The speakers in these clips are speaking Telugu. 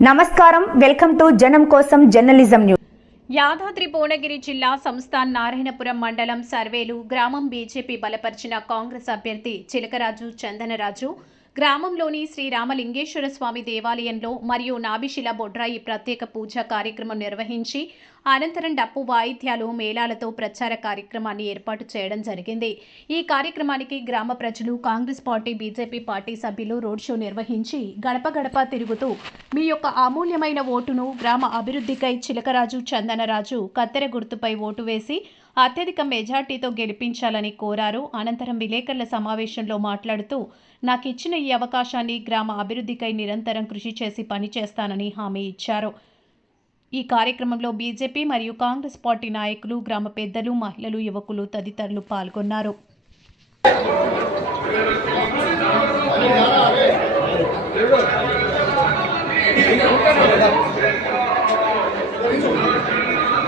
నమస్కారం. వెల్కమ్ టు జనం కోసం జర్నలిజం న్యూస్ యాదాద్రి భువనగిరి జిల్లా సంస్థాన్ నారాయణపురం మండలం సర్వేలు గ్రామం బీజేపీ బలపరిచిన కాంగ్రెస్ అభ్యర్థి చిలకరాజు చందనరాజు గ్రామంలోని శ్రీ రామలింగేశ్వర స్వామి దేవాలయంలో మరియు నాభిశిల బొడ్రాయి ప్రత్యేక పూజ కార్యక్రమం నిర్వహించి అనంతరం డప్పు వాయిద్యాలు మేళాలతో ప్రచార కార్యక్రమాన్ని ఏర్పాటు చేయడం జరిగింది. ఈ కార్యక్రమానికి గ్రామ ప్రజలు కాంగ్రెస్ పార్టీ బీజేపీ పార్టీ సభ్యులు రోడ్ షో నిర్వహించి గడప గడప తిరుగుతూ మీ యొక్క అమూల్యమైన ఓటును గ్రామ అభివృద్ధికై చిలకరాజు చందనరాజు కత్తెర గుర్తుపై ఓటు వేసి అత్యధిక మెజార్టీతో గెలిపించాలని కోరారు. అనంతరం విలేకరుల సమావేశంలో మాట్లాడుతూ నాకు ఇచ్చిన ఈ అవకాశాన్ని గ్రామ అభివృద్ధికై నిరంతరం కృషి చేసి పనిచేస్తానని హామీ ఇచ్చారు. ఈ కార్యక్రమంలో బీజేపీ మరియు కాంగ్రెస్ పార్టీ నాయకులు గ్రామ పెద్దలు మహిళలు యువకులు తదితరులు పాల్గొన్నారు.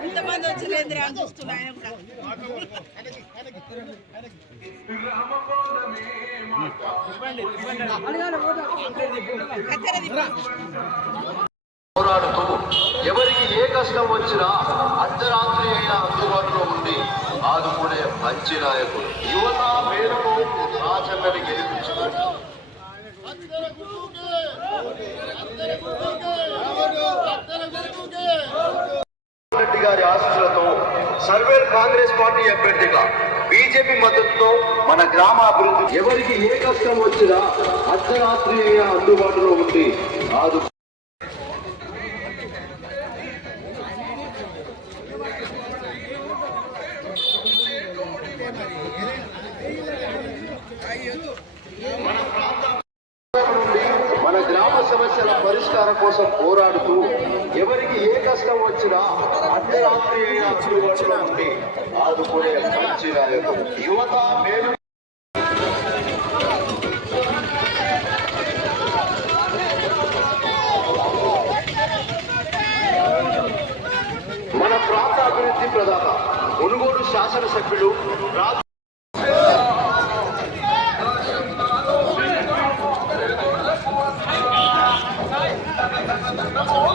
ఇంతమంది వచ్చింది అని చూస్తున్నా ఆయన కూడా పోరాడుతూ ఎవరికి ఏ కష్టం వచ్చినా అర్ధరాత్రి అయినా అందుబాటులో ఉండి ఆదుకునే మంచి నాయకుడు. యువత మేరకు రాజన్నని గెలిపించుకుంటారు రెడ్డి గారి ఆశీస్సులతో సర్వేర్ కాంగ్రెస్ పార్టీ అభ్యర్థిగా బీజేపీ మద్దతుతో మన గ్రామ అభివృద్ధి ఎవరికి ఏ కష్టం వచ్చినా అర్ధరాత్రి అయినా అందుబాటులో ఉండి ఆదు మన మన గ్రామ సమస్యల పరిష్కారం కోసం పోరాడుతూ ఎవరికి ఏ కష్టం వచ్చినా అర్ధరాత్రి అయినా అందుబాటులో ఉండి ఆదుకునే మంచి నాయకుడు. యువత మేలు. మన ప్రాంత అభివృద్ధి ప్రధాన మునుగోడు శాసనసభ్యులు రా 走。